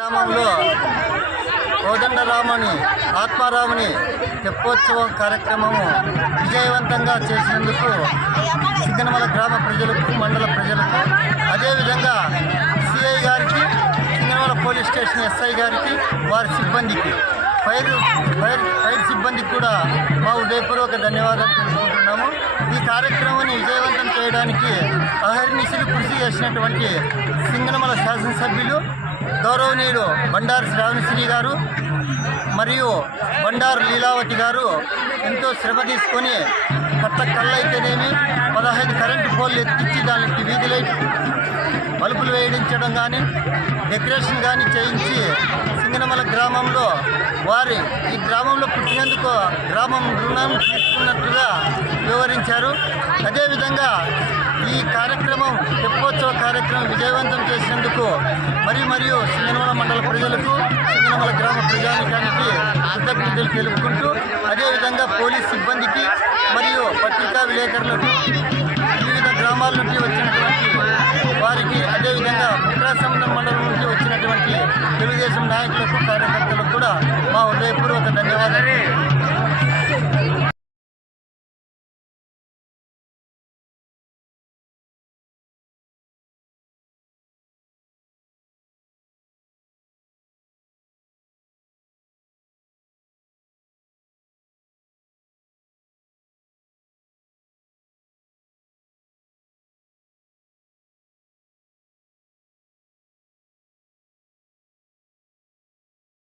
గ్రామంలో కోదండరామని ఆత్మారాముని తెప్పోత్సవం కార్యక్రమము విజయవంతంగా చేసినందుకు సింగనమల గ్రామ ప్రజలకు మండల ప్రజలకు అదేవిధంగా సిఐ గారికి సింగనమల పోలీస్ స్టేషన్ ఎస్ఐ గారికి వారి సిబ్బందికి ఫైర్ ఫైర్ ఫైర్ సిబ్బందికి కూడా మా ఉదయపూర్వక ధన్యవాదాలు తెలుసుకుంటున్నాము. ఈ కార్యక్రమాన్ని విజయవంతం చేయడానికి అహర్నిశలు కృషి చేసినటువంటి సింగనమల శాసనసభ్యులు గౌరవనీయులు బండారు శ్రావణశ్రీ గారు మరియు బండారు లీలావతి గారు ఎంతో శ్రమ తీసుకొని కొత్త కళ్ళైతేనేమి పదహైదు కరెంటు పోల్లు ఎత్తించి దానికి వీధి లైట్ బల్బులు వేయించడం కానీ డెకరేషన్ కానీ చేయించి సింగనమల గ్రామంలో వారి ఈ గ్రామంలో పుట్టినందుకు గ్రామం రుణం తీసుకున్నట్టుగా వివరించారు. అదేవిధంగా ఈ కార్యక్రమం తెప్పోత్సవ కార్యక్రమం విజయవంతం చేసినందుకు మరియు మరియు సింగనమల మండల ప్రజలకు సింగనమల గ్రామ ప్రజానికానికి కృతజ్ఞతలు తెలుపుకుంటూ అదేవిధంగా పోలీస్ సిబ్బందికి మరియు పత్రికా విలేకరులకు వివిధ గ్రామాల నుండి వచ్చిన está, está,